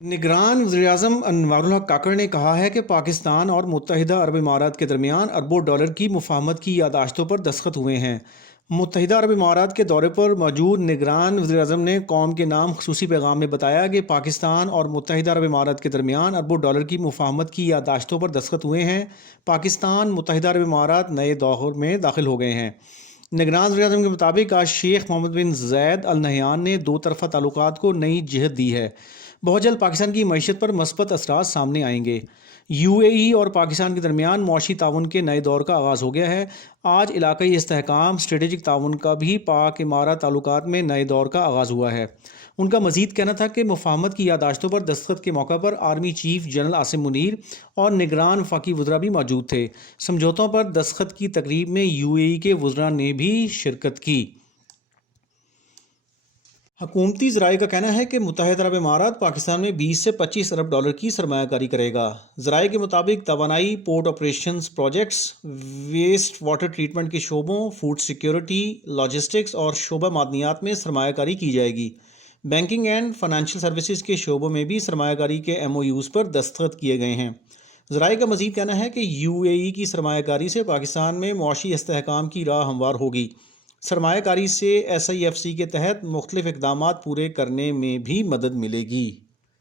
निगरान वज़ीर-ए-आज़म अनवारुल हक काकड़ ने कहा है कि पाकिस्तान और मुत्तहिदा अरब इमारात के दरमियान अरबों डॉलर की मुफ़ाहमत की याददाश्तों पर दस्तखत हुए हैं। मुत्तहिदा अरब इमारात के दौरे पर मौजूद निगरान वज़ीर-ए-आज़म ने कौम के नाम ख़ुसूसी पैगाम में बताया कि पाकिस्तान और मुत्तहिदा अरब इमारात के दरमियान अरबों डॉलर की मुफ़ाहमत की याददाश्तों पर दस्तखत हुए हैं। पाकिस्तान मुत्तहिदा अरब इमारात नए दौर में दाखिल हो गए हैं। निगरान वज़ीर-ए-आज़म के मुताबिक आज शेख मोहम्मद बिन ज़ायद अल नहयान ने दो तरफ़ा ताल्लुकात को नई जिहत दी है। बहुत जल्द पाकिस्तान की मईशत पर मस्बत असरात सामने आएंगे। यूएई और पाकिस्तान के दरमियान मुआशी ताउन के नए दौर का आगाज़ हो गया है। आज इलाकाई इस्तेहकाम स्ट्रेटेजिक ताउन का भी पाक इमारत ताल्लुकात में नए दौर का आगाज़ हुआ है। उनका मजीद कहना था कि मुफाहमत की याददाश्तों पर दस्तखत के मौका पर army chief general Asim Munir और निगरान वफाकी वज़रा भी मौजूद थे। समझौतों पर दस्तखत की तकरीब में यूएई के वज़रा ने भी शिरकत की। हुकूमती ज़राए का कहना है कि मुत्तहिदा अरब इमारात पाकिस्तान में 20 से 25 अरब डॉलर की सरमायाकारी करेगा। ज़राए के मुताबिक तवानाई, port operations projects, waste water treatment के शोबों, फूड सिक्योरिटी, लॉजिस्टिक्स और शोबा मादनियात में सरमायाकारी की जाएगी। बैंकिंग एंड फाइनेंशियल सर्विसेज के शोबों में भी सरमायाकारी के MOUs पर दस्तखत किए गए हैं। ज़राए का मज़ीद कहना है कि UAE की सरमायाकारी से पाकिस्तान में मुआशी इस्तेहकाम की राह हमवार होगी। सरमायाकारी से SIFC के तहत मुख्तलिफ इक़दामात पूरे करने में भी मदद मिलेगी।